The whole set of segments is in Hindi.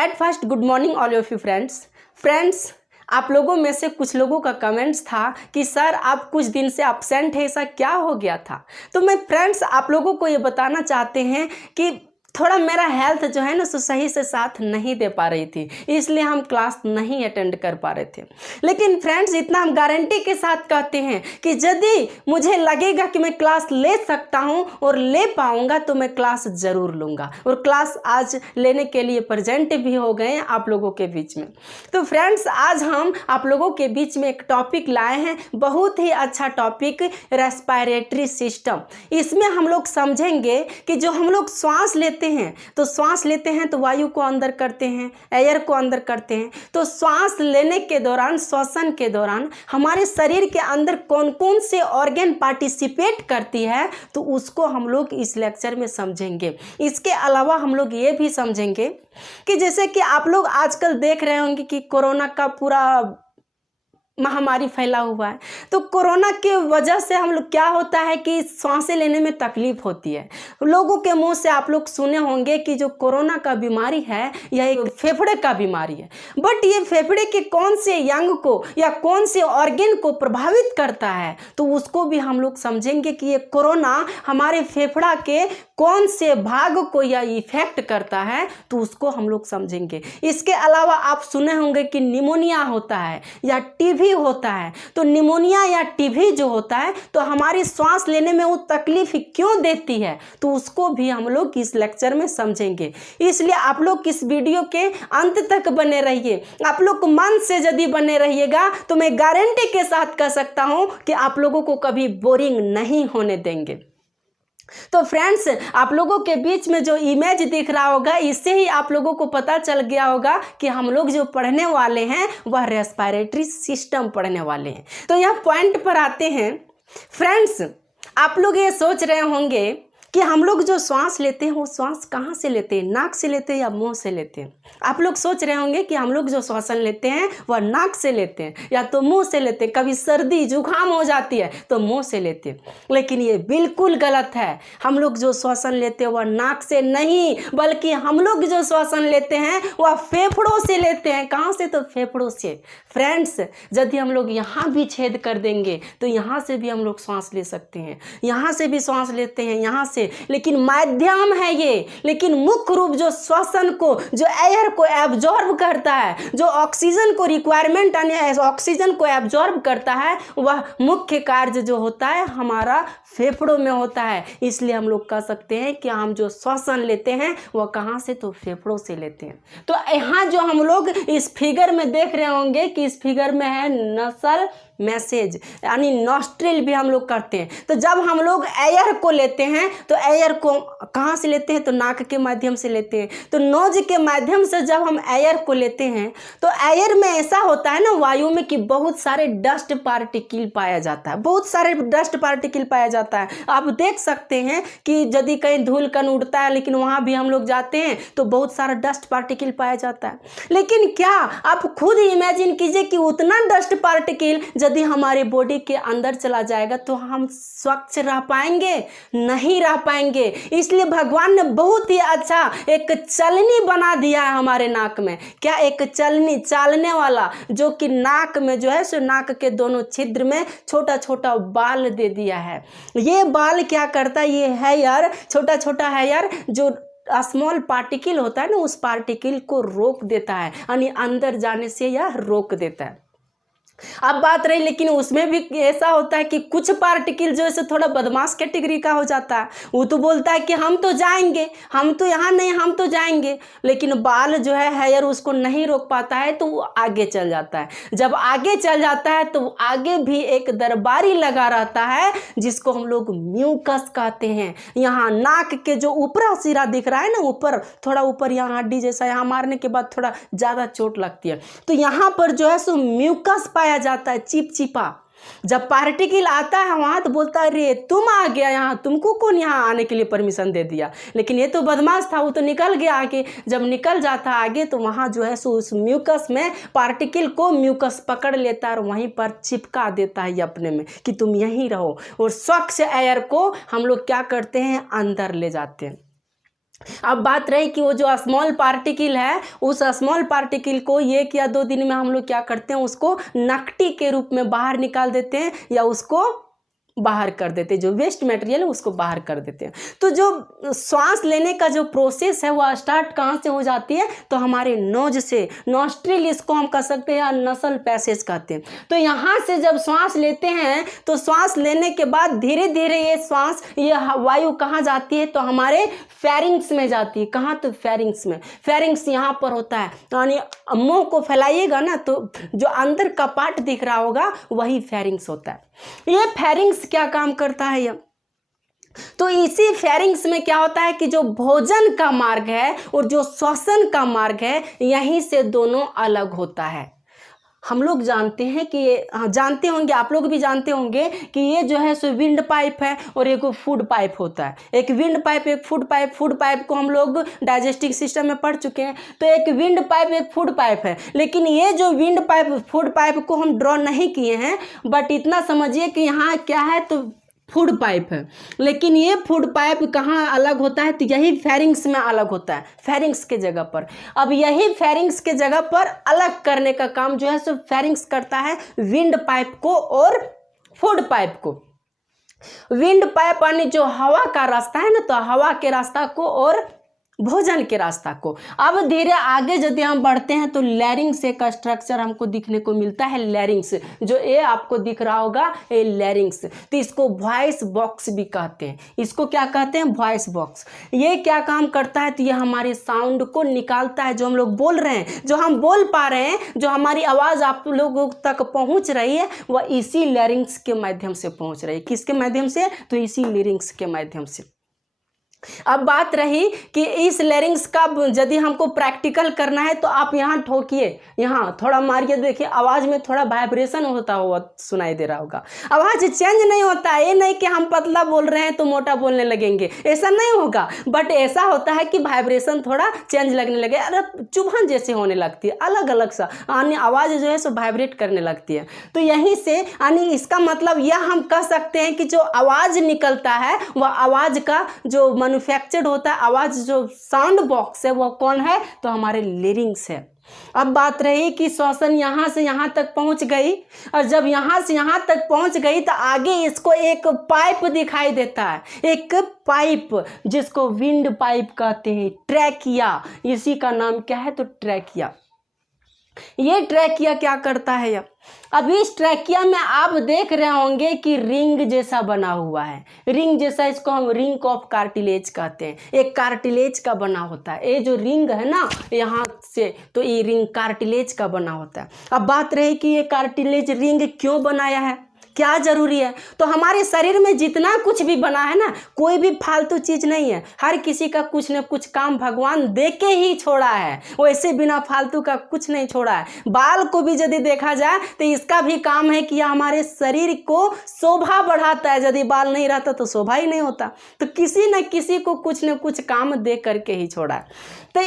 At first good morning all of you friends. आप लोगों में से कुछ लोगों का कमेंट्स था कि सर आप कुछ दिन से एब्सेंट है, ऐसा क्या हो गया था। तो मैं फ्रेंड्स आप लोगों को ये बताना चाहते हैं कि थोड़ा मेरा हेल्थ जो है ना सो सही से साथ नहीं दे पा रही थी, इसलिए हम क्लास नहीं अटेंड कर पा रहे थे। लेकिन फ्रेंड्स इतना हम गारंटी के साथ कहते हैं कि यदि मुझे लगेगा कि मैं क्लास ले सकता हूं और ले पाऊंगा तो मैं क्लास ज़रूर लूँगा, और क्लास आज लेने के लिए प्रेजेंट भी हो गए हैं आप लोगों के बीच में। तो फ्रेंड्स आज हम आप लोगों के बीच में एक टॉपिक लाए हैं, बहुत ही अच्छा टॉपिक, रेस्पिरेटरी सिस्टम। इसमें हम लोग समझेंगे कि जो हम लोग सांस लेते हैं तो वायु को अंदर करते हैं, एयर को अंदर करते हैं। तो सांस लेने के दौरान, श्वसन के दौरान हमारे शरीर के अंदर कौन कौन से ऑर्गन पार्टिसिपेट करती है, तो उसको हम लोग इस लेक्चर में समझेंगे। इसके अलावा हम लोग ये भी समझेंगे कि जैसे कि आप लोग आजकल देख रहे होंगे कि कोरोना का पूरा महामारी फैला हुआ है। तो कोरोना के वजह से हम लोग क्या होता है कि सांसें लेने में तकलीफ होती है। लोगों के मुंह से आप लोग सुने होंगे कि जो कोरोना का बीमारी है यह एक फेफड़े का बीमारी है। बट ये फेफड़े के कौन से अंग को या कौन से ऑर्गन को प्रभावित करता है, तो उसको भी हम लोग समझेंगे कि ये कोरोना हमारे फेफड़ा के कौन से भाग को या इफेक्ट करता है, तो उसको हम लोग समझेंगे। इसके अलावा आप सुने होंगे कि निमोनिया होता है या टीबी होता है। तो निमोनिया या टीबी जो होता है तो हमारी सांस लेने में वो तकलीफ क्यों देती है, तो उसको भी हम लोग इस लेक्चर में समझेंगे। इसलिए आप लोग इस वीडियो के अंत तक बने रहिए। आप लोग मन से यदि बने रहिएगा तो मैं गारंटी के साथ कह सकता हूं कि आप लोगों को कभी बोरिंग नहीं होने देंगे। तो फ्रेंड्स आप लोगों के बीच में जो इमेज दिख रहा होगा, इससे ही आप लोगों को पता चल गया होगा कि हम लोग जो पढ़ने वाले हैं वह रेस्पिरेटरी सिस्टम पढ़ने वाले हैं। तो यह पॉइंट पर आते हैं। फ्रेंड्स आप लोग ये सोच रहे होंगे कि हम लोग जो सांस लेते हैं वो सांस कहाँ से लेते हैं, नाक से लेते हैं या मुंह से लेते हैं। आप लोग सोच रहे होंगे कि हम लोग जो श्वसन लेते हैं वह नाक से लेते हैं या तो मुंह से लेते हैं। कभी सर्दी जुकाम हो जाती है तो मुंह से लेते हैं, लेकिन ये बिल्कुल गलत है। हम लोग जो श्वसन लेते हैं वह नाक से नहीं, बल्कि हम लोग जो श्वसन लेते हैं वह फेफड़ों से लेते हैं। कहाँ से? तो फेफड़ों से। फ्रेंड्स यदि हम लोग यहाँ भी छेद कर देंगे तो यहाँ से भी हम लोग सांस ले सकते हैं, यहाँ से भी सांस लेते हैं, यहाँ से, लेकिन माध्यम है ये। लेकिन मुख्य रूप जो श्वसन को, जो एयर को एब्जॉर्ब करता है, जो ऑक्सीजन को रिक्वायरमेंट यानी ऑक्सीजन को एब्जॉर्ब करता है, वह मुख्य कार्य जो होता है हमारा फेफड़ों में होता है। इसलिए हम लोग कह सकते हैं कि हम जो श्वसन लेते हैं वह कहाँ से? तो फेफड़ों से लेते हैं। तो यहाँ जो हम लोग इस फिगर में देख रहे होंगे कि इस फिगर में है नसल मैसेज यानी नॉस्ट्रिल भी हम लोग करते हैं। तो जब हम लोग एयर को लेते हैं तो एयर को कहाँ से लेते हैं? तो नाक के माध्यम से लेते हैं। तो नोज के माध्यम से जब हम एयर को लेते हैं तो एयर में ऐसा होता है ना वायु में कि बहुत सारे डस्ट पार्टिकल पाया जाता है, बहुत सारे डस्ट पार्टिकल पाया जाता है। आप देख सकते हैं कि यदि कहीं धूल कण उड़ता है लेकिन वहाँ भी हम लोग जाते हैं तो बहुत सारा डस्ट पार्टिकल पाया जाता है। लेकिन क्या आप खुद इमेजिन कीजिए कि उतना डस्ट पार्टिकल यदि हमारे बॉडी के अंदर चला जाएगा तो हम स्वच्छ रह पाएंगे? नहीं रह पाएंगे। इसलिए भगवान ने बहुत ही अच्छा एक चलनी बना दिया है हमारे नाक में। क्या? एक चलनी, चालने वाला, जो कि नाक में जो है सो नाक के दोनों छिद्र में छोटा छोटा बाल दे दिया है। ये बाल क्या करता है? ये हेयर, छोटा छोटा हेयर जो स्मॉल पार्टिकल होता है ना, उस पार्टिकल को रोक देता है, यानी अंदर जाने से यह रोक देता है। अब बात रही, लेकिन उसमें भी ऐसा होता है कि कुछ पार्टिकल जो है थोड़ा बदमाश कैटेगरी का हो जाता है। वो तो बोलता है कि हम तो जाएंगे, हम तो यहाँ नहीं, हम तो जाएंगे, लेकिन बाल जो है हेयर उसको नहीं रोक पाता है तो वो आगे चल जाता है। जब आगे चल जाता है तो आगे भी एक दरबारी लगा रहता है जिसको हम लोग म्यूकस कहते हैं। यहाँ नाक के जो ऊपरा सिरा दिख रहा है ना, ऊपर थोड़ा ऊपर, यहाँ हड्डी जैसा, यहाँ मारने के बाद थोड़ा ज़्यादा चोट लगती है तो यहाँ पर जो है सो म्यूकस पाया जाता है, चिपचिपा। जब पार्टिकल आता है वहां तो बोलता है अरे तुम आ गया यहाँ, तुमको कौन यहाँ आने के लिए परमिशन दे दिया? लेकिन ये तो बदमाश था, वो तो निकल गया आगे। जब निकल जाता आगे तो वहां जो है सो उस म्यूकस में पार्टिकल को म्यूकस पकड़ लेता है और वहीं पर चिपका देता है अपने में कि तुम यहीं रहो। और स्वच्छ एयर को हम लोग क्या करते हैं? अंदर ले जाते हैं। अब बात रही कि वो जो स्मॉल पार्टिकल है, उस स्मॉल पार्टिकल को 1 या 2 दिन में हम लोग क्या करते हैं, उसको नकटी के रूप में बाहर निकाल देते हैं या उसको बाहर कर देते हैं, जो वेस्ट मटेरियल है उसको बाहर कर देते हैं। तो जो सांस लेने का जो प्रोसेस है वो स्टार्ट कहाँ से हो जाती है, तो हमारे नोज से, नॉस्ट्रिल इसको हम कह सकते हैं या नसल पैसेज कहते हैं। तो यहाँ से जब सांस लेते हैं तो सांस लेने के बाद धीरे धीरे ये वायु कहाँ जाती है, तो हमारे फेरिंग्स में जाती है। कहाँ, तो फेरिंग्स में। फेरिंग्स यहाँ पर होता है, यानी मुंह को फैलाइएगा ना तो जो अंदर का पार्ट दिख रहा होगा वही फेरिंग्स होता है। ये फेरिंग्स क्या काम करता है ये, तो इसी फेरिंग्स में क्या होता है कि जो भोजन का मार्ग है और जो श्वसन का मार्ग है, यहीं से दोनों अलग होता है। हम लोग जानते हैं कि ये, जानते होंगे, आप लोग भी जानते होंगे कि ये जो है सो विंड पाइप है और एक फूड पाइप होता है। एक विंड पाइप, एक फूड पाइप। फूड पाइप को हम लोग डाइजेस्टिव सिस्टम में पढ़ चुके हैं। तो एक विंड पाइप, एक फूड पाइप है। लेकिन ये जो विंड पाइप, फूड पाइप को हम ड्रॉ नहीं किए हैं, बट इतना समझिए कि यहाँ क्या है, तो फूड पाइप है। लेकिन ये फूड पाइप कहाँ अलग होता है, तो यही फेरिंग्स में अलग होता है, फेरिंग्स के जगह पर। अब यही फेरिंग्स के जगह पर अलग करने का काम जो है सो फेरिंग्स करता है, विंड पाइप को और फूड पाइप को। विंड पाइप यानी जो हवा का रास्ता है ना, तो हवा के रास्ता को और भोजन के रास्ता को। अब धीरे आगे यदि हम बढ़ते हैं तो लैरिंग्स एक स्ट्रक्चर हमको दिखने को मिलता है। लैरिंग्स जो ये आपको दिख रहा होगा, ये लैरिंग्स, तो इसको वॉइस बॉक्स भी कहते हैं। इसको क्या कहते हैं, वॉइस बॉक्स। ये क्या काम करता है, तो ये हमारे साउंड को निकालता है, जो हम लोग बोल रहे हैं, जो हम बोल पा रहे हैं, जो हमारी आवाज़ आप लोगों तक पहुंच रही है, वह इसी लैरिंग्स के माध्यम से पहुंच रही है। किसके माध्यम से, तो इसी लैरिंग्स के माध्यम से। अब बात रही कि इस लैरिंग्स का यदि हमको प्रैक्टिकल करना है तो आप यहाँ ठोकिए, यहाँ थोड़ा मारिए, देखिए आवाज़ में थोड़ा वाइब्रेशन होता हुआ सुनाई दे रहा होगा। आवाज़ चेंज नहीं होता, ये नहीं कि हम पतला बोल रहे हैं तो मोटा बोलने लगेंगे, ऐसा नहीं होगा। बट ऐसा होता है कि वाइब्रेशन थोड़ा चेंज लगने लगे, अरे चुभन जैसे होने लगती है, अलग अलग सा यानी आवाज़ जो है सो वाइब्रेट करने लगती है। तो यहीं से यानी इसका मतलब यह हम कह सकते हैं कि जो आवाज़ निकलता है वह आवाज़ का जो मैन्युफैक्चर्ड होता है, आवाज़ जो साउंड बॉक्स है, वो कौन है, तो हमारे लैरिंग्स है। अब बात रही कि श्वसन यहाँ से यहाँ तक पहुँच गई, और जब यहाँ से यहाँ तक पहुँच गई तो आगे इसको एक पाइप दिखाई देता है, एक पाइप जिसको विंड पाइप कहते हैं, ट्रैकिया। इसी का नाम क्या है, तो ट्रैकिया। ये ट्रैकिया क्या करता है, अब इस ट्रैकिया में आप देख रहे होंगे कि रिंग जैसा बना हुआ है, रिंग जैसा, इसको हम रिंग ऑफ कार्टिलेज कहते हैं। एक कार्टिलेज का बना होता है, ये जो रिंग है ना यहाँ से, तो ये रिंग कार्टिलेज का बना होता है। अब बात रही कि ये कार्टिलेज रिंग क्यों बनाया है, क्या जरूरी है, तो हमारे शरीर में जितना कुछ भी बना है ना, कोई भी फालतू चीज नहीं है। हर किसी का कुछ न कुछ काम भगवान दे के ही छोड़ा है, वैसे बिना फालतू का कुछ नहीं छोड़ा है। बाल को भी यदि देखा जाए तो इसका भी काम है कि यह हमारे शरीर को शोभा बढ़ाता है। यदि बाल नहीं रहता तो शोभा ही नहीं होता। तो किसी न किसी को कुछ न कुछ काम दे करके ही छोड़ा है। तो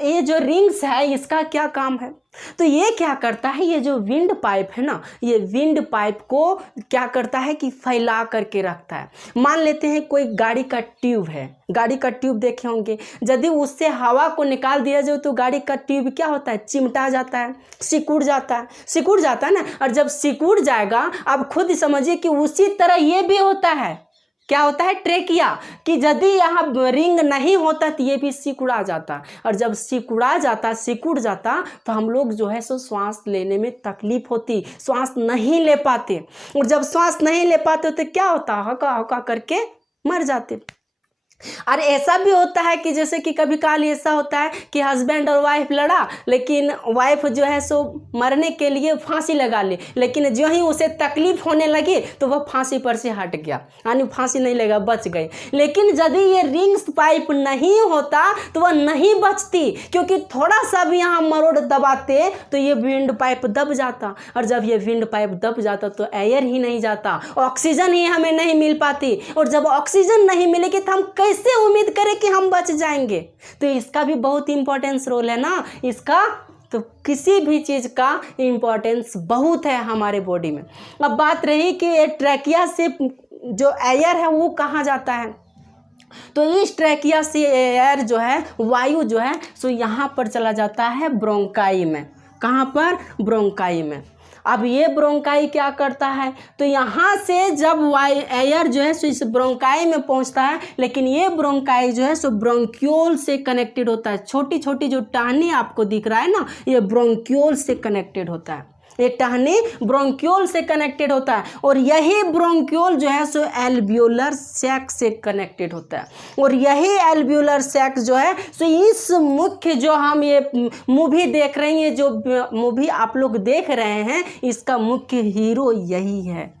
ये जो रिंग्स है, इसका क्या काम है, तो ये क्या करता है, ये जो विंड पाइप है ना, ये विंड पाइप को क्या करता है कि फैला करके रखता है। मान लेते हैं कोई गाड़ी का ट्यूब है, गाड़ी का ट्यूब देखे होंगे, यदि उससे हवा को निकाल दिया जाए तो गाड़ी का ट्यूब क्या होता है, चिमटा जाता है, सिकुड़ जाता है, सिकुड़ जाता है ना। और जब सिकुड़ जाएगा, अब खुद समझिए कि उसी तरह ये भी होता है, क्या होता है, ट्रैकिया, कि यदि यहाँ रिंग नहीं होता तो ये भी सिकुड़ा जाता। और जब सिकुड़ा जाता, सिकुड़ जाता, तो हम लोग जो है सो श्वास लेने में तकलीफ होती, श्वास नहीं ले पाते। और जब श्वास नहीं ले पाते तो क्या होता, हका हका करके मर जाते। और ऐसा भी होता है कि जैसे कि कभी काल ऐसा होता है कि हस्बैंड और वाइफ लड़ा, लेकिन वाइफ जो है सो मरने के लिए फांसी लगा ली, लेकिन जो ही उसे तकलीफ होने लगी तो वह फांसी पर से हट गया, यानी फांसी नहीं लगा, बच गई। लेकिन यदि ये रिंग्स पाइप नहीं होता तो वह नहीं बचती, क्योंकि थोड़ा सा भी यहाँ मरोड़ दबाते तो ये विंड पाइप दब जाता। और जब ये विंड पाइप दब जाता तो एयर ही नहीं जाता, ऑक्सीजन ही हमें नहीं मिल पाती। और जब ऑक्सीजन नहीं मिलेगी तो हम कैसे उम्मीद करें कि हम बच जाएंगे। तो इसका भी बहुत इंपॉर्टेंस रोल है ना इसका। तो किसी भी चीज़ का इंपॉर्टेंस बहुत है हमारे बॉडी में। अब बात रही कि ट्रैकिया से जो एयर है वो कहाँ जाता है, तो इस ट्रैकिया से एयर जो है, वायु जो है सो यहाँ पर चला जाता है ब्रोंकाई में। कहाँ पर? ब्रोंकाई में। अब ये ब्रोंकाई क्या करता है, तो यहाँ से जब एयर जो है सो इस ब्रोंकाई में पहुँचता है, लेकिन ये ब्रोंकाई जो है सो ब्रोंक्यूल से कनेक्टेड होता है। छोटी छोटी जो टहनी आपको दिख रहा है ना, ये ब्रोंक्यूल से कनेक्टेड होता है। ये टहनी ब्रोंक्यूल से कनेक्टेड होता है और यही ब्रोंक्यूल जो है सो एल्वियोलर सैक से कनेक्टेड होता है। और यही एल्वियोलर सैक जो है सो इस मुख्य जो हम ये मूवी देख रहे हैं, जो मूवी आप लोग देख रहे हैं, इसका मुख्य हीरो यही है।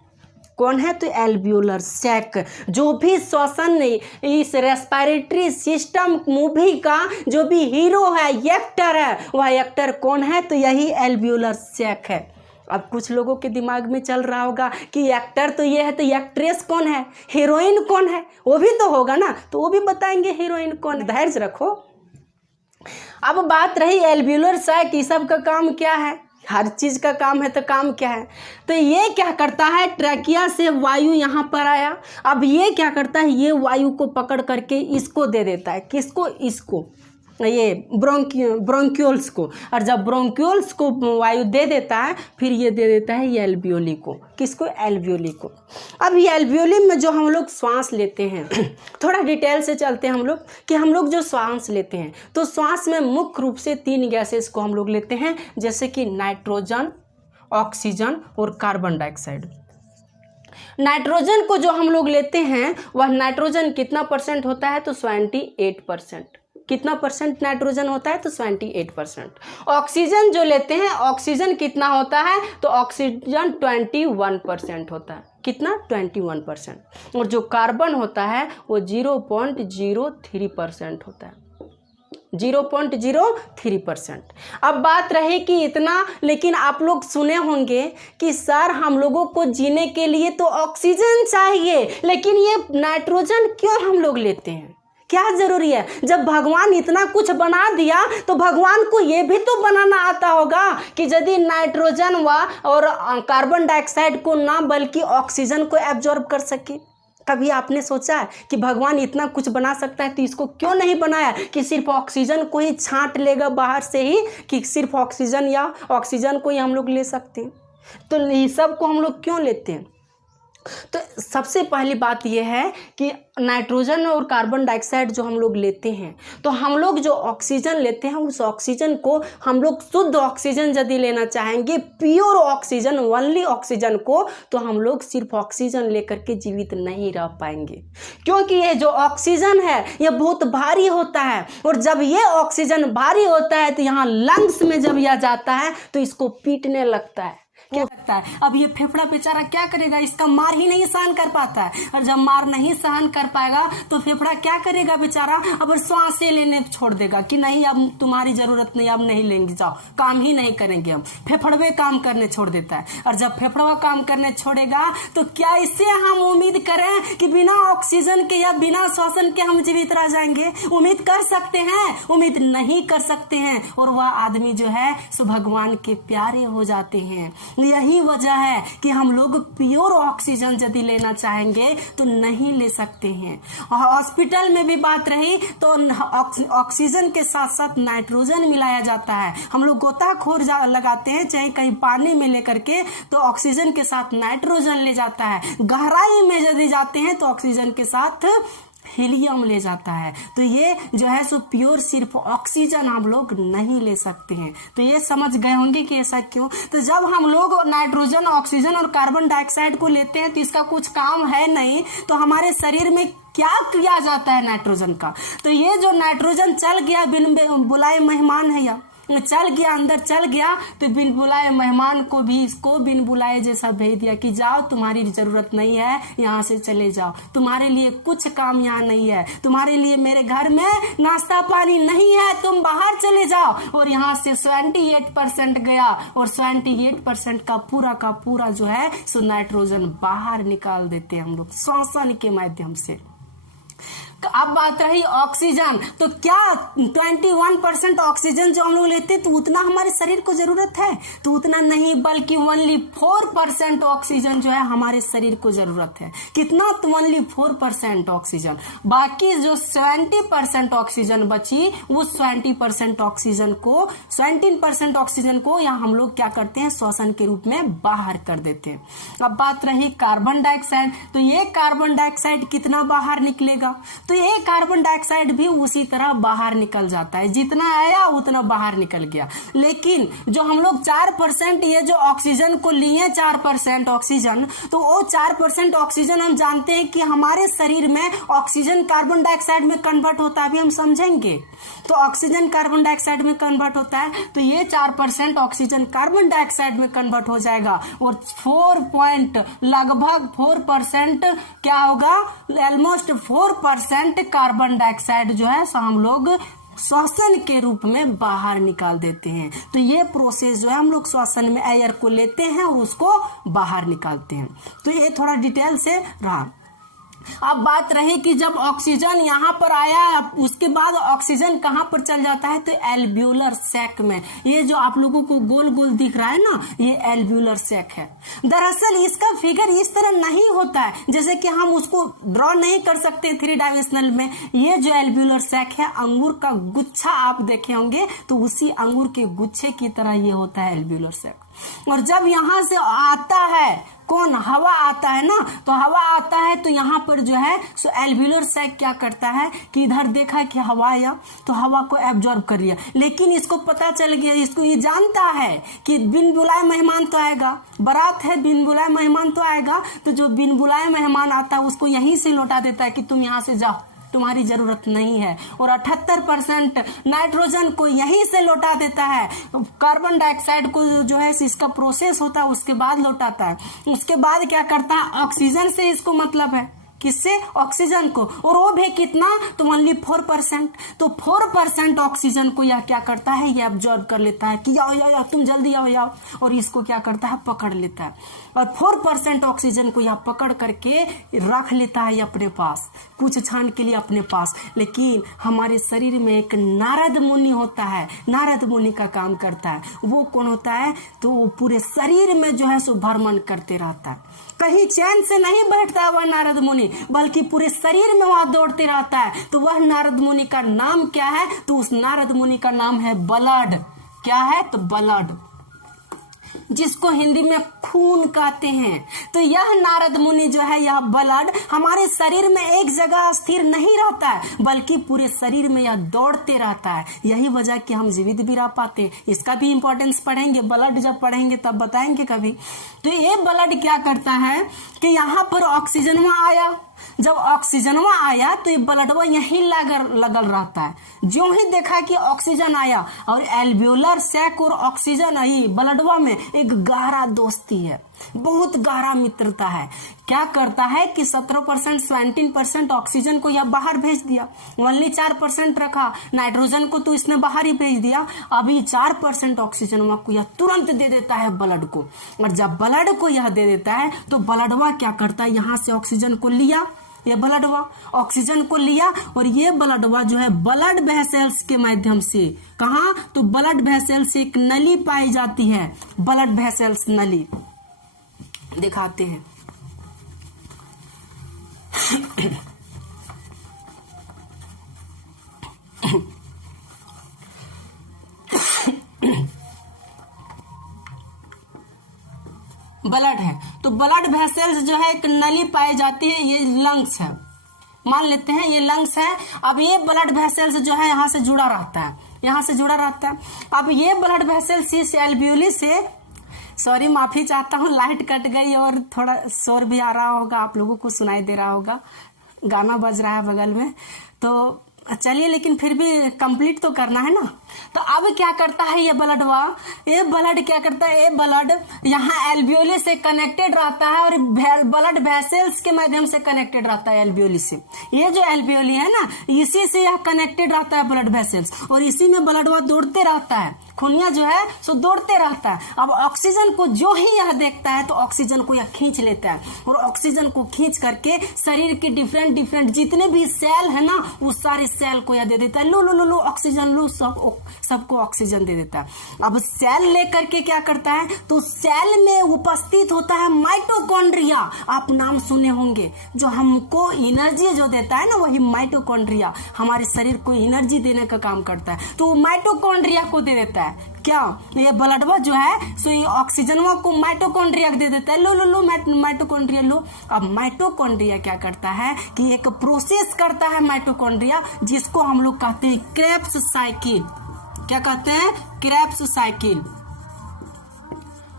कौन है? तो एल्वियोलर सैक। जो भी श्वसन इस रेस्पिरेटरी सिस्टम मूवी का जो भी हीरो है, एक्टर है, वह एक्टर कौन है? तो यही एल्वियोलर सैक है। अब कुछ लोगों के दिमाग में चल रहा होगा कि एक्टर तो ये है, तो एक्ट्रेस कौन है, हीरोइन कौन है? वो भी तो होगा ना, तो वो भी बताएंगे हीरोइन कौन है। धैर्य रखो। अब बात रही एल्वियोलर सैक, ये सब का काम क्या है? हर चीज़ का काम है, तो काम क्या है? तो ये क्या करता है, ट्रैकिया से वायु यहाँ पर आया। अब ये क्या करता है, ये वायु को पकड़ करके इसको दे देता है। किसको? इसको, ये ब्रोंक्यूल्स को। और जब ब्रोंक्यूल्स को वायु दे देता है, फिर ये दे देता है ये एल्वियोली को। किसको? एल्वियोली को। अब ये एल्वियोली में जो हम लोग श्वास लेते हैं, थोड़ा डिटेल से चलते हैं हम लोग कि हम लोग जो श्वास लेते हैं, तो श्वास में मुख्य रूप से 3 गैसेस को हम लोग लेते हैं, जैसे कि नाइट्रोजन, ऑक्सीजन और कार्बन डाइऑक्साइड। नाइट्रोजन को जो हम लोग लेते हैं, वह नाइट्रोजन कितना परसेंट होता है? तो 78%। कितना परसेंट नाइट्रोजन होता है? तो 78%। ऑक्सीजन जो लेते हैं, ऑक्सीजन कितना होता है? तो ऑक्सीजन 21% होता है। कितना? 21%। और जो कार्बन होता है वो 0.03% होता है। 0.03%। अब बात रही कि इतना, लेकिन आप लोग सुने होंगे कि सर हम लोगों को जीने के लिए तो ऑक्सीजन चाहिए, लेकिन ये नाइट्रोजन क्यों हम लोग लेते हैं? क्या ज़रूरी है? जब भगवान इतना कुछ बना दिया, तो भगवान को ये भी तो बनाना आता होगा कि यदि नाइट्रोजन और कार्बन डाइऑक्साइड को ना बल्कि ऑक्सीजन को एब्जॉर्ब कर सके। कभी आपने सोचा है कि भगवान इतना कुछ बना सकता है तो इसको क्यों नहीं बनाया कि सिर्फ ऑक्सीजन को ही छांट लेगा बाहर से ही, कि सिर्फ ऑक्सीजन या ऑक्सीजन को ही हम लोग ले सकते हैं? तो ये सब को हम लोग क्यों लेते हैं? तो सबसे पहली बात यह है कि नाइट्रोजन और कार्बन डाइऑक्साइड जो हम लोग लेते हैं, तो हम लोग जो ऑक्सीजन लेते हैं, उस ऑक्सीजन को हम लोग शुद्ध ऑक्सीजन यदि लेना चाहेंगे, प्योर ऑक्सीजन, ओनली ऑक्सीजन को, तो हम लोग सिर्फ ऑक्सीजन लेकर के जीवित नहीं रह पाएंगे, क्योंकि ये जो ऑक्सीजन है ये बहुत भारी होता है। और जब ये ऑक्सीजन भारी होता है तो यहाँ लंग्स में जब यह जाता है तो इसको पीटने लगता है। क्या लगता है? अब ये फेफड़ा बेचारा क्या करेगा? इसका मार ही नहीं सहन कर पाता है, और जब मार नहीं सहन कर पाएगा तो फेफड़ा क्या करेगा बेचारा? अब सांसें लेने छोड़ देगा कि नहीं अब तुम्हारी जरूरत नहीं, अब नहीं लेंगे, जाओ, काम ही नहीं करेंगे हम। फेफड़वे काम करने छोड़ देता है, और जब फेफड़वा काम करने छोड़ेगा तो क्या इससे हम उम्मीद करें कि बिना ऑक्सीजन के या बिना श्वसन के हम जीवित रह जाएंगे? उम्मीद कर सकते हैं? उम्मीद नहीं कर सकते हैं। और वह आदमी जो है सो भगवान के प्यारे हो जाते हैं। यही वजह है कि हम लोग प्योर ऑक्सीजन यदि लेना चाहेंगे तो नहीं ले सकते हैं। हॉस्पिटल में भी बात रही तो ऑक्सीजन के साथ साथ नाइट्रोजन मिलाया जाता है। हम लोग गोताखोर लगाते हैं, चाहे कहीं पानी में लेकर के, तो ऑक्सीजन के साथ नाइट्रोजन ले जाता है। गहराई में यदि जाते हैं तो ऑक्सीजन के साथ हीलियम ले जाता है। तो ये जो है सो प्योर सिर्फ ऑक्सीजन हम लोग नहीं ले सकते हैं। तो ये समझ गए होंगे कि ऐसा क्यों। तो जब हम लोग नाइट्रोजन, ऑक्सीजन और कार्बन डाइऑक्साइड को लेते हैं तो इसका कुछ काम है नहीं, तो हमारे शरीर में क्या किया जाता है नाइट्रोजन का? तो ये जो नाइट्रोजन चल गया, बिन बुलाए मेहमान है, या चल गया, अंदर चल गया, तो बिन बुलाए मेहमान को भी इसको बिन बुलाए जैसा भेज दिया कि जाओ, तुम्हारी जरूरत नहीं है, यहाँ से चले जाओ, तुम्हारे लिए कुछ काम यहाँ नहीं है, तुम्हारे लिए मेरे घर में नाश्ता पानी नहीं है, तुम बाहर चले जाओ। और यहाँ से 78% गया, और 78% का पूरा जो है सो नाइट्रोजन बाहर निकाल देते हैं हम लोग श्वसन के माध्यम से। अब बात रही ऑक्सीजन, तो क्या 21% ऑक्सीजन जो हम लोग लेते हैं तो उतना हमारे शरीर को जरूरत है? तो उतना नहीं, बल्कि ओनली 4% ऑक्सीजन जो है हमारे शरीर को जरूरत है। कितना? तो ओनली 4% ऑक्सीजन। बाकी जो 70% ऑक्सीजन बची, उस 20% ऑक्सीजन को 17% ऑक्सीजन को यहाँ हम लोग क्या करते हैं? श्वसन के रूप में बाहर कर देते हैं। अब बात रही कार्बन डाइऑक्साइड, तो ये कार्बन डाइऑक्साइड कितना बाहर निकलेगा? तो ये कार्बन डाइऑक्साइड भी उसी तरह बाहर निकल जाता है, जितना आया उतना बाहर निकल गया। लेकिन जो हम लोग 4% ये जो ऑक्सीजन को लिए 4% ऑक्सीजन, तो वो 4% ऑक्सीजन हम जानते हैं कि हमारे शरीर में ऑक्सीजन कार्बन डाइऑक्साइड में कन्वर्ट होता है, अभी हम समझेंगे। तो ऑक्सीजन कार्बन डाइऑक्साइड में कन्वर्ट होता है, तो ये 4% ऑक्सीजन कार्बन डाइऑक्साइड में कन्वर्ट हो जाएगा और लगभग 4% क्या होगा? ऑलमोस्ट 4% कार्बन डाइऑक्साइड जो है सो हम लोग श्वसन के रूप में बाहर निकाल देते हैं। तो ये प्रोसेस जो है हम लोग श्वसन में एयर को लेते हैं और उसको बाहर निकालते हैं। तो ये थोड़ा डिटेल से रहा। अब बात रही कि जब ऑक्सीजन यहाँ पर आया, उसके बाद ऑक्सीजन कहाँ पर चल जाता है? तो एल्व्यूलर सैक में। ये जो आप लोगों को गोल गोल दिख रहा है ना, ये एल्व्यूलर सैक है। दरअसल इसका फिगर इस तरह नहीं होता है, जैसे कि हम उसको ड्रॉ नहीं कर सकते 3 डायमेंशनल में। ये जो एल्व्यूलर सैक है, अंगूर का गुच्छा आप देखे होंगे, तो उसी अंगूर के गुच्छे की तरह ये होता है एल्व्यूलर सैक। और जब यहाँ से आता है कौन? हवा आता है ना, तो हवा आता है तो यहाँ पर जो है सो एल्व्यूलर सैक क्या करता है कि इधर देखा कि हवा आया तो हवा को एब्जॉर्ब कर लिया। लेकिन इसको पता चल गया, इसको ये जानता है कि बिन बुलाए मेहमान तो आएगा, बारात है, बिन बुलाए मेहमान तो आएगा। तो जो बिन बुलाए मेहमान आता है उसको यहीं से लौटा देता है कि तुम यहाँ से जाओ, तुम्हारी जरूरत नहीं है। और 78% नाइट्रोजन को यहीं से लौटा देता है। कार्बन डाइऑक्साइड को जो है इसका प्रोसेस होता है उसके बाद लौटाता है। उसके बाद क्या करता है? ऑक्सीजन से इसको मतलब है, किससे? ऑक्सीजन को। और वो भी कितना? तो ओनली 4%। तो 4% ऑक्सीजन को यह क्या करता है? ये एब्जॉर्ब कर लेता है कि आओ तुम जल्दी आओ, और इसको क्या करता है? पकड़ लेता है। और 4% ऑक्सीजन को यह पकड़ करके रख लेता है अपने पास, कुछ क्षण के लिए अपने पास। लेकिन हमारे शरीर में एक नारद मुनि होता है, नारद मुनि का काम करता है। वो कौन होता है? तो वो पूरे शरीर में जो है सो भ्रमण करते रहता है, कहीं चैन से नहीं बैठता है वह नारद मुनि, बल्कि पूरे शरीर में वहां दौड़ते रहता है। तो वह नारद मुनि का नाम क्या है? तो उस नारद मुनि का नाम है ब्लड। क्या है? तो ब्लड, जिसको हिंदी में खून कहते हैं। तो यह नारद मुनि जो है, यह ब्लड हमारे शरीर में एक जगह स्थिर नहीं रहता है, बल्कि पूरे शरीर में यह दौड़ते रहता है। यही वजह कि हम जीवित भी रह पाते हैं। इसका भी इंपॉर्टेंस पढ़ेंगे, ब्लड जब पढ़ेंगे तब बताएंगे कभी। तो ये ब्लड क्या करता है कि यहाँ पर ऑक्सीजन में आया, जब ऑक्सीजनवा आया तो ये ब्लडवा यहीं लगल रहता है। जो ही देखा कि ऑक्सीजन आया, और एल्व्यूलर सैक और ऑक्सीजन आई ब्लडवा में एक गहरा दोस्ती है, बहुत गहरा मित्रता है। क्या करता है कि 17% 17% ऑक्सीजन को यह बाहर भेज दिया, ओनली 4% रखा, नाइट्रोजन को तो इसने बाहर ही भेज दिया। अभी 4% ऑक्सीजन को यह तुरंत दे देता है ब्लड को। और जब ब्लड को यह दे देता है तो ब्लडवा क्या करता है, यहाँ से ऑक्सीजन को लिया, ये ब्लडवा ऑक्सीजन को लिया, और ये ब्लडवा जो है ब्लड वेसल्स के माध्यम से, कहा? तो ब्लड वेसल्स से एक नली पाई जाती है, ब्लड वेसल्स नली दिखाते हैं। ब्लड है तो ब्लड वेसल्स जो है एक नली पाई जाती है, ये लंग्स है, मान लेते हैं ये लंग्स है। अब ये ब्लड वेसल्स जो है यहाँ से जुड़ा रहता है, यहाँ से जुड़ा रहता है। अब ये ब्लड वेसल्स इस एल्व्यूली से, सॉरी माफी चाहता हूँ, लाइट कट गई और थोड़ा शोर भी आ रहा होगा, आप लोगों को सुनाई दे रहा होगा, गाना बज रहा है बगल में, तो चलिए, लेकिन फिर भी कंप्लीट तो करना है ना। तो अब क्या करता है ये ब्लडवा, ये ब्लड क्या करता है, ये ब्लड यहाँ एल्व्यूली से कनेक्टेड रहता है और ब्लड वेसल्स के माध्यम से कनेक्टेड रहता है एल्व्यूली से। ये जो एल्व्यूली है ना, इसी से यह कनेक्टेड रहता है ब्लड वेसल्स, और इसी में ब्लडवा दौड़ते रहता है, खूनिया जो है सो दौड़ते रहता है। अब ऑक्सीजन को जो ही यह देखता है तो ऑक्सीजन को यह खींच लेता है और ऑक्सीजन को खींच करके शरीर के डिफरेंट डिफरेंट जितने भी सेल है ना वो सारे सेल को यह दे देता है, लो लो लो लो ऑक्सीजन लो, सबको ऑक्सीजन दे देता है। अब सेल लेकर के क्या करता है तो सेल में उपस्थित होता है माइटोकॉन्ड्रिया। आप नाम सुने होंगे, जो हमको एनर्जी जो देता है ना वही माइटोकॉन्ड्रिया हमारे शरीर को एनर्जी देने का काम करता है। तो माइटोकॉन्ड्रिया को दे देता है क्या, ये ब्लडवा जो है सो ये ऑक्सीजनवा को माइटोकॉन्ड्रिया दे देता है, लो लो लो माइटोकॉन्ड्रिया लो। अब माइटोकॉन्ड्रिया क्या करता है कि एक प्रोसेस करता है माइटोकॉन्ड्रिया, जिसको हम लोग कहते हैं क्रेब्स साइकिल। क्या कहते हैं? Krebs cycle.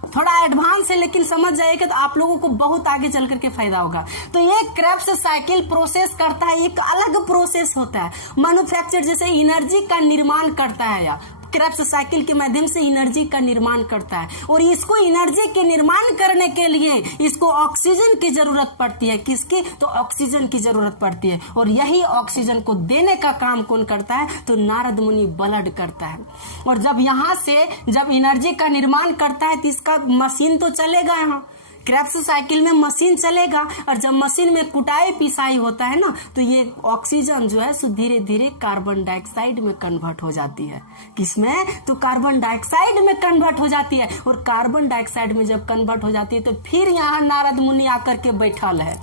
थोड़ा एडवांस है लेकिन समझ जाइएगा तो आप लोगों को बहुत आगे चल करके फायदा होगा। तो ये क्रेब्स साइकिल प्रोसेस करता है, एक अलग प्रोसेस होता है, मैन्युफैक्चर जैसे एनर्जी का निर्माण करता है या क्रेब्स साइकिल के माध्यम से एनर्जी का निर्माण करता है। और इसको एनर्जी के निर्माण करने के लिए इसको ऑक्सीजन की जरूरत पड़ती है। किसकी? तो ऑक्सीजन की जरूरत पड़ती है। और यही ऑक्सीजन को देने का काम कौन करता है? तो नारद मुनि ब्लड करता है। और जब यहाँ से जब एनर्जी का निर्माण करता है तो इसका मशीन तो चलेगा, यहाँ क्रेब्स साइकिल में मशीन चलेगा। और जब मशीन में कुटाई पिसाई होता है ना तो ये ऑक्सीजन जो है सो धीरे धीरे कार्बन डाइऑक्साइड में कन्वर्ट हो जाती है। किसमें? तो कार्बन डाइऑक्साइड में कन्वर्ट हो जाती है। और कार्बन डाइऑक्साइड में जब कन्वर्ट हो जाती है तो फिर यहाँ नारद मुनि आकर के बैठल है,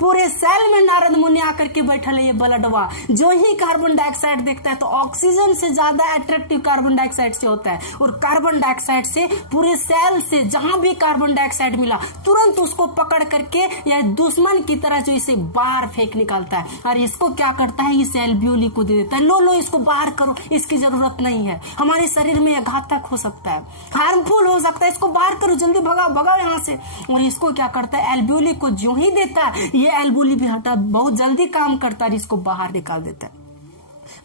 पूरे सेल में नारद मुनि आकर के बैठल है। ये ब्लडवा जो ही कार्बन डाइऑक्साइड देखता है तो ऑक्सीजन से ज्यादा अट्रैक्टिव कार्बन डाइऑक्साइड से होता है। और कार्बन डाइऑक्साइड से पूरे सेल से जहां भी कार्बन डाइऑक्साइड मिला तुरंत उसको पकड़ करके या दुश्मन की तरह जो इसे बाहर फेंक निकालता है। और इसको क्या करता है? इस एल्वियोली को दे देता है, लो लो इसको बाहर करो, इसकी जरूरत नहीं है, हमारे शरीर में यह घातक हो सकता है, हार्मफुल हो सकता है, इसको बाहर करो, जल्दी भगाओ भगाओ यहाँ से। और इसको क्या करता है? एल्वियोली को जो ही देता है ये एल्वियोली भी हटा बहुत जल्दी काम करता है, इसको बाहर निकाल देता है।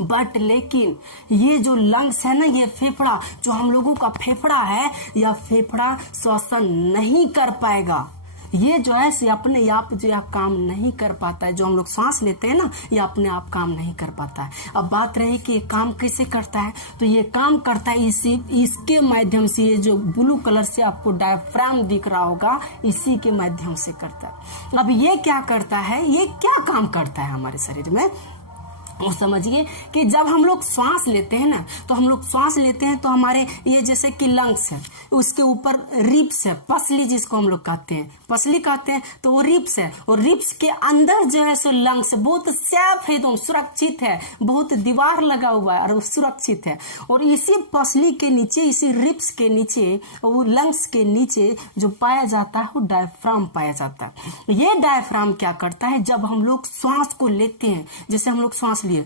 बट लेकिन ये जो लंग्स है ना, ये फेफड़ा जो हम लोगों का फेफड़ा है, यह फेफड़ा श्वसन नहीं कर पाएगा। ये जो है से अपने आप जो यह काम नहीं कर पाता है। जो हम लोग सांस लेते हैं ना ये अपने आप काम नहीं कर पाता है। अब बात रही कि ये काम कैसे करता है, तो ये काम करता है इसके माध्यम से, ये जो ब्लू कलर से आपको डायफ्राम दिख रहा होगा इसी के माध्यम से करता है। अब ये क्या करता है, ये क्या काम करता है हमारे शरीर में, वो समझिए कि जब हम लोग श्वास लेते हैं ना तो हम लोग श्वास लेते हैं तो हमारे ये जैसे कि लंग्स है, उसके ऊपर रिब्स है, पसली जिसको हम लोग कहते हैं, पसली कहते हैं, तो वो रिब्स है। और रिब्स के अंदर जो है सो लंग्स बहुत सेफ है, एकदम सुरक्षित है, बहुत दीवार लगा हुआ है और सुरक्षित है। और इसी पसली के नीचे, इसी रिब्स के नीचे, वो लंग्स के नीचे जो पाया जाता है वो डायफ्राम पाया जाता है। ये डायफ्राम क्या करता है? जब हम लोग श्वास को लेते हैं, जैसे हम लोग श्वास लिए,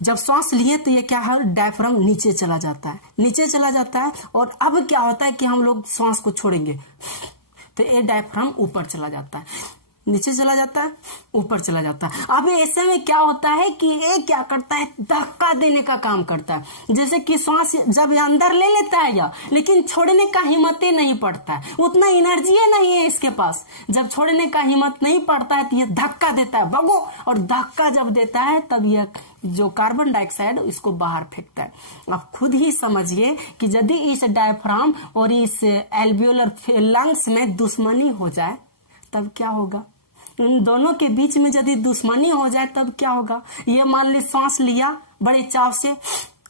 जब सांस लिए तो ये क्या है? डायफ्राम नीचे चला जाता है, नीचे चला जाता है। और अब क्या होता है कि हम लोग सांस को छोड़ेंगे तो ये डायफ्राम ऊपर चला जाता है, नीचे चला जाता है, ऊपर चला जाता है। अब ऐसे में क्या होता है कि ये क्या करता है? धक्का देने का काम करता है। जैसे कि सांस जब अंदर ले लेता है या, लेकिन छोड़ने का हिम्मत ही नहीं पड़ता है, उतना एनर्जी नहीं है इसके पास। जब छोड़ने का हिम्मत नहीं पड़ता है तो ये धक्का देता है, भगो। और धक्का जब देता है तब यह जो कार्बन डाइऑक्साइड इसको बाहर फेंकता है। आप खुद ही समझिए कि यदि इस डायफ्राम और इस एल्वियोलर लंग्स में दुश्मनी हो जाए तब क्या होगा? इन दोनों के बीच में यदि दुश्मनी हो जाए तब क्या होगा? ये मान ली सांस लिया, बड़े चाव से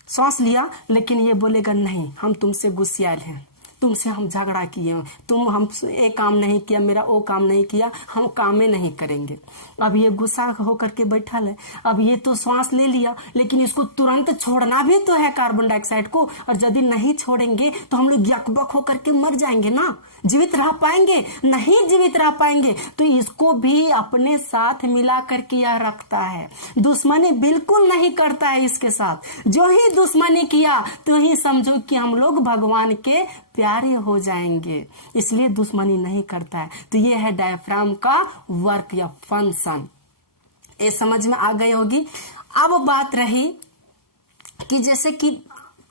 सांस लिया, लेकिन ये बोलेगा नहीं हम तुमसे गुस्सियाल हैं, तुमसे हम झगड़ा किए, तुम हम ये काम नहीं किया, मेरा वो काम नहीं किया, हम कामें नहीं करेंगे। अब ये गुस्सा होकर के बैठा है। अब ये तो श्वास ले लिया लेकिन इसको तुरंत छोड़ना भी तो है कार्बन डाइऑक्साइड को, और यदि नहीं छोड़ेंगे तो हम लोग यकबक होकर के मर जाएंगे ना, जीवित रह पाएंगे नहीं, जीवित रह पाएंगे। तो इसको भी अपने साथ मिला करके यह रखता है, दुश्मनी बिल्कुल नहीं करता है इसके साथ। जो ही दुश्मनी किया तो ही समझो कि हम लोग भगवान के प्यारे हो जाएंगे, इसलिए दुश्मनी नहीं करता है। तो ये है डायफ्राम का वर्क या फंक्शन। ये समझ में आ गई होगी। अब बात रही कि जैसे कि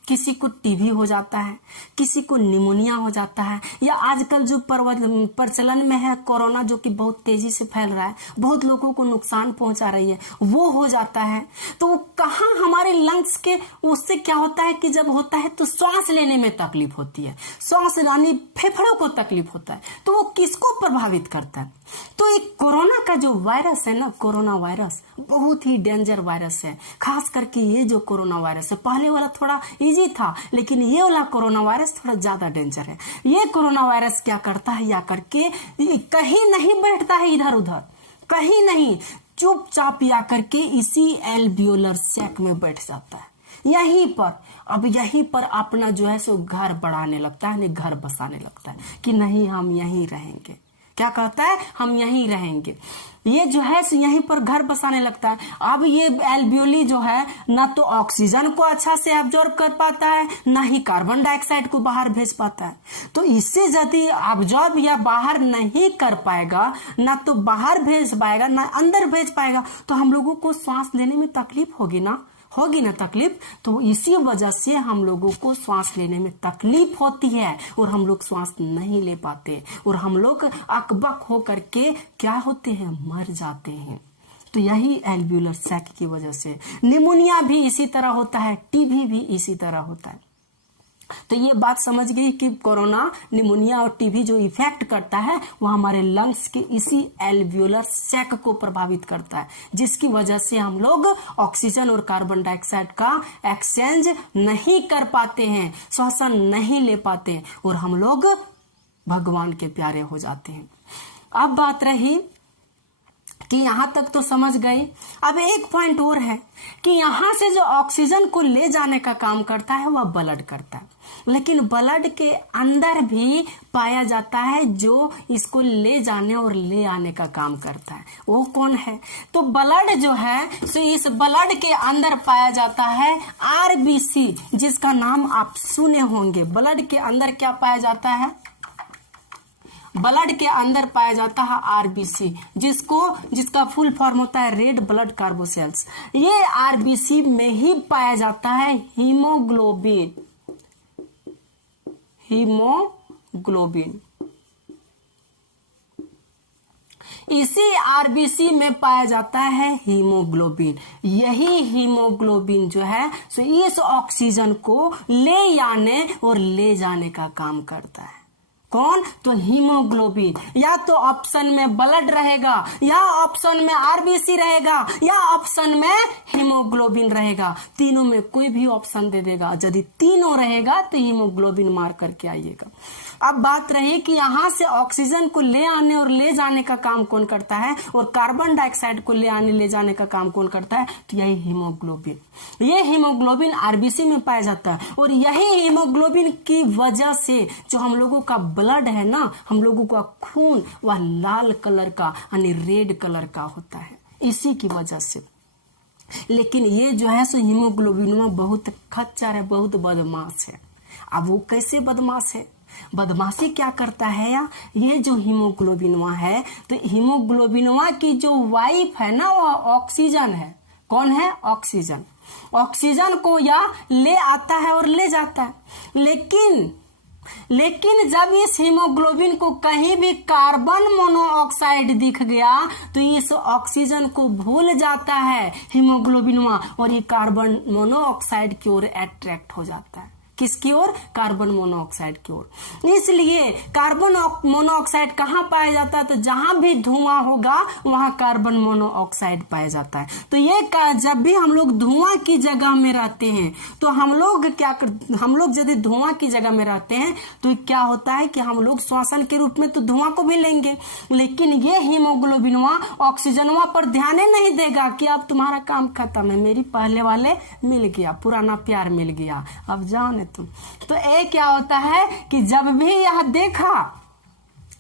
किसी को टीबी हो जाता है, किसी को निमोनिया हो जाता है, या आजकल जो प्रचलन में है कोरोना जो कि बहुत तेजी से फैल रहा है, बहुत लोगों को नुकसान पहुंचा रही है, वो हो जाता है। तो वो कहाँ हमारे लंग्स के, उससे क्या होता है कि जब होता है तो श्वास लेने में तकलीफ होती है, श्वास यानी फेफड़ों को तकलीफ होता है। तो वो किसको प्रभावित करता है? तो एक कोरोना का जो वायरस है ना, कोरोना वायरस बहुत ही डेंजर वायरस है। खास करके ये जो कोरोना वायरस है, पहले वाला थोड़ा इजी था, लेकिन ये वाला कोरोना वायरस थोड़ा ज्यादा डेंजर है। ये कोरोना वायरस क्या करता है, या करके कहीं नहीं बैठता है इधर उधर, कहीं नहीं, चुपचाप या करके इसी एल्वियोलर सैक में बैठ जाता है, यहीं पर। अब यहीं पर अपना जो है सो घर बढ़ाने लगता है, घर बसाने लगता है कि नहीं हम यहीं रहेंगे। क्या कहता है, हम यहीं रहेंगे। ये जो है यहीं पर घर बसाने लगता है। अब ये एल्वियोली जो है ना तो ऑक्सीजन को अच्छा से एब्जॉर्ब कर पाता है, ना ही कार्बन डाइऑक्साइड को बाहर भेज पाता है। तो इससे यदि एब्जॉर्ब या बाहर नहीं कर पाएगा, ना तो बाहर भेज पाएगा ना अंदर भेज पाएगा, तो हम लोगों को सांस लेने में तकलीफ होगी ना तकलीफ। तो इसी वजह से हम लोगों को सांस लेने में तकलीफ होती है और हम लोग सांस नहीं ले पाते, और हम लोग अकबक होकर के क्या होते हैं, मर जाते हैं। तो यही एल्वियोलर सैक की वजह से। निमोनिया भी इसी तरह होता है, टीबी भी इसी तरह होता है। तो ये बात समझ गई कि कोरोना, निमोनिया और टीबी जो इफेक्ट करता है वो हमारे लंग्स के इसी एल्वियोलर सैक को प्रभावित करता है, जिसकी वजह से हम लोग ऑक्सीजन और कार्बन डाइऑक्साइड का एक्सचेंज नहीं कर पाते हैं, श्वसन नहीं ले पाते, और हम लोग भगवान के प्यारे हो जाते हैं। अब बात रही कि यहां तक तो समझ गई। अब एक पॉइंट और है कि यहां से जो ऑक्सीजन को ले जाने का काम करता है वह ब्लड करता है, लेकिन ब्लड के अंदर भी पाया जाता है जो इसको ले जाने और ले आने का काम करता है। वो कौन है? तो ब्लड जो है सो इस ब्लड के अंदर पाया जाता है आरबीसी, जिसका नाम आप सुने होंगे। ब्लड के अंदर क्या पाया जाता है? ब्लड के अंदर पाया जाता है आरबीसी, जिसका फुल फॉर्म होता है रेड ब्लड कार्बोसेल्स। ये आरबीसी में ही पाया जाता है हीमोग्लोबिन। इसी आरबीसी में पाया जाता है हीमोग्लोबिन। यही हीमोग्लोबिन जो है सो इस ऑक्सीजन को ले आने और ले जाने का काम करता है। कौन? तो हीमोग्लोबिन। या तो ऑप्शन में ब्लड रहेगा, या ऑप्शन में आरबीसी रहेगा, या ऑप्शन में हीमोग्लोबिन रहेगा। तीनों में कोई भी ऑप्शन दे देगा। यदि तीनों रहेगा तो हीमोग्लोबिन मार करके आइएगा। अब बात रही कि यहां से ऑक्सीजन को ले आने और ले जाने का काम कौन करता है, और कार्बन डाइऑक्साइड को ले आने ले जाने का काम कौन करता है? तो यही हीमोग्लोबिन। ये हीमोग्लोबिन आरबीसी में पाया जाता है, और यही हीमोग्लोबिन की वजह से जो हम लोगों का ब्लड है ना, हम लोगों का खून वह लाल कलर का यानी रेड कलर का होता है, इसी की वजह से। लेकिन ये जो है सो हीमोग्लोबिन में बहुत खच्चर है, बहुत बदमाश है। अब वो कैसे बदमाश है? बदमाशी क्या करता है या ये जो हीमोग्लोबिनवा है, तो हीमोग्लोबिनवा की जो वाइफ है ना वह ऑक्सीजन है। कौन है? ऑक्सीजन। ऑक्सीजन को या ले आता है और ले जाता है, लेकिन जब इस हीमोग्लोबिन को कहीं भी कार्बन मोनोऑक्साइड दिख गया तो इस ऑक्सीजन को भूल जाता है हीमोग्लोबिनवा, और ये कार्बन मोनोऑक्साइड की ओर अट्रैक्ट हो जाता है। किसकी ओर? कार्बन मोनोऑक्साइड की ओर। इसलिए कार्बन मोनोऑक्साइड कहाँ पाया जाता है? तो जहां भी धुआं होगा वहां कार्बन मोनोऑक्साइड पाया जाता है। तो ये जब भी हम लोग धुआं की जगह में रहते हैं तो हम लोग यदि धुआं की जगह में रहते हैं तो क्या होता है कि हम लोग श्वसन के रूप में तो धुआं को भी लेंगे, लेकिन ये हीमोग्लोबिनवा ऑक्सीजनवा पर ध्यान नहीं देगा कि अब तुम्हारा काम खत्म है, मेरी पहले वाले मिल गया, पुराना प्यार मिल गया, अब जाओ तुम। तो ये क्या होता है कि जब भी यह देखा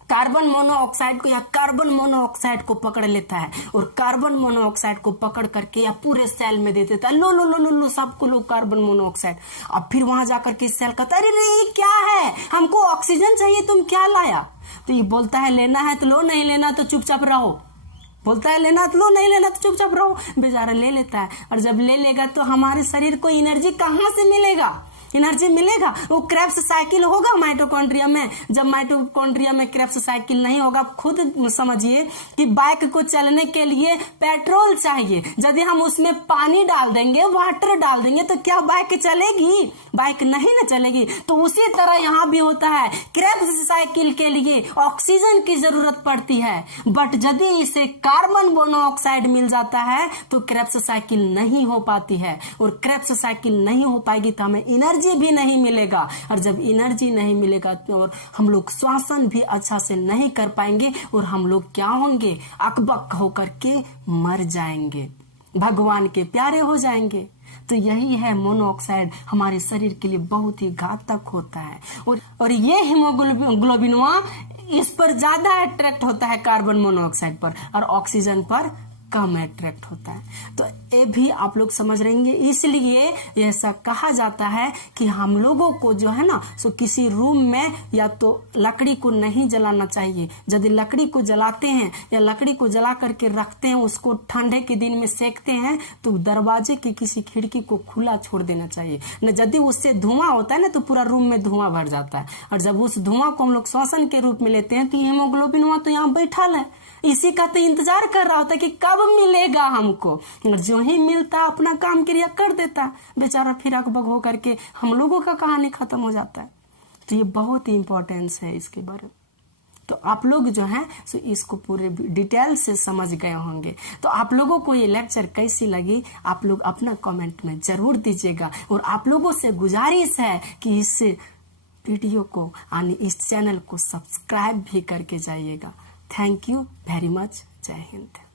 कार्बन मोनोऑक्साइड को, या कार्बन मोनोऑक्साइड को पकड़ लेता है, और कार्बन मोनोऑक्साइड को पकड़ करके या पूरे सेल में दे देता है, लो लो लो लो लो सबको लो कार्बन मोनोऑक्साइड। अब फिर वहां जाकर के सेल कहता है अरे ये क्या है, हमको ऑक्सीजन चाहिए, तुम क्या लाया? तो ये बोलता है लेना है तो लो, नहीं लेना तो चुपचाप रहो। बोलता है लेना तो लो, नहीं लेना तो चुपचाप रहो। बेचारा ले लेता है, और जब ले लेगा तो हमारे शरीर को एनर्जी कहाँ से मिलेगा? एनर्जी मिलेगा? वो क्रेब्स साइकिल होगा माइटोकॉन्ड्रिया में? जब माइटोकॉन्ड्रिया में क्रेब्स साइकिल नहीं होगा, खुद समझिए कि बाइक को चलने के लिए पेट्रोल चाहिए। यदि हम उसमें पानी डाल देंगे, वाटर डाल देंगे, तो क्या बाइक चलेगी? बाइक नहीं ना चलेगी। तो उसी तरह यहाँ भी होता है, क्रेब्स साइकिल के लिए ऑक्सीजन की जरूरत पड़ती है, बट यदि इसे कार्बन मोनोऑक्साइड मिल जाता है तो क्रेब्स साइकिल नहीं हो पाती है। और क्रेब्स साइकिल नहीं हो पाएगी तो हमें एनर्जी भी नहीं मिलेगा, और जब एनर्जी नहीं मिलेगा तो और हम लोग श्वसन भी अच्छा से नहीं कर पाएंगे, और हम लोग क्या होंगे? अकबक होकर के मर जाएंगे, भगवान के प्यारे हो जाएंगे। तो यही है, मोनोऑक्साइड हमारे शरीर के लिए बहुत ही घातक होता है। और ये हीमोग्लोबिनवा इस पर ज्यादा अट्रैक्ट होता है, कार्बन मोनोऑक्साइड पर, और ऑक्सीजन पर कम अट्रैक्ट होता है। तो ये भी आप लोग समझ रहेंगे। इसलिए ऐसा कहा जाता है कि हम लोगों को जो है ना, सो किसी रूम में या तो लकड़ी को नहीं जलाना चाहिए। यदि लकड़ी को जलाते हैं या लकड़ी को जला करके रखते हैं, उसको ठंडे के दिन में सेकते हैं, तो दरवाजे की किसी खिड़की को खुला छोड़ देना चाहिए न। यदि उससे धुआं होता है ना, तो पूरा रूम में धुआं भर जाता है, और जब उस धुआं को हम लोग श्वसन के रूप में लेते हैं तो हीमोग्लोबिन वहां तो यहाँ बैठल है, इसी का तो इंतजार कर रहा होता है कि कब मिलेगा हमको। और जो ही मिलता अपना काम क्रिया कर देता बेचारा, फिर अकबक होकर के हम लोगों का कहानी खत्म हो जाता है। तो ये बहुत ही इंपॉर्टेंस है इसके बारे में। तो आप लोग जो है सो इसको पूरे डिटेल से समझ गए होंगे। तो आप लोगों को ये लेक्चर कैसी लगी, आप लोग अपना कमेंट में जरूर दीजिएगा। और आप लोगों से गुजारिश है कि इस वीडियो को यानी इस चैनल को सब्सक्राइब भी करके जाइएगा। Thank you very much. जय हिंद।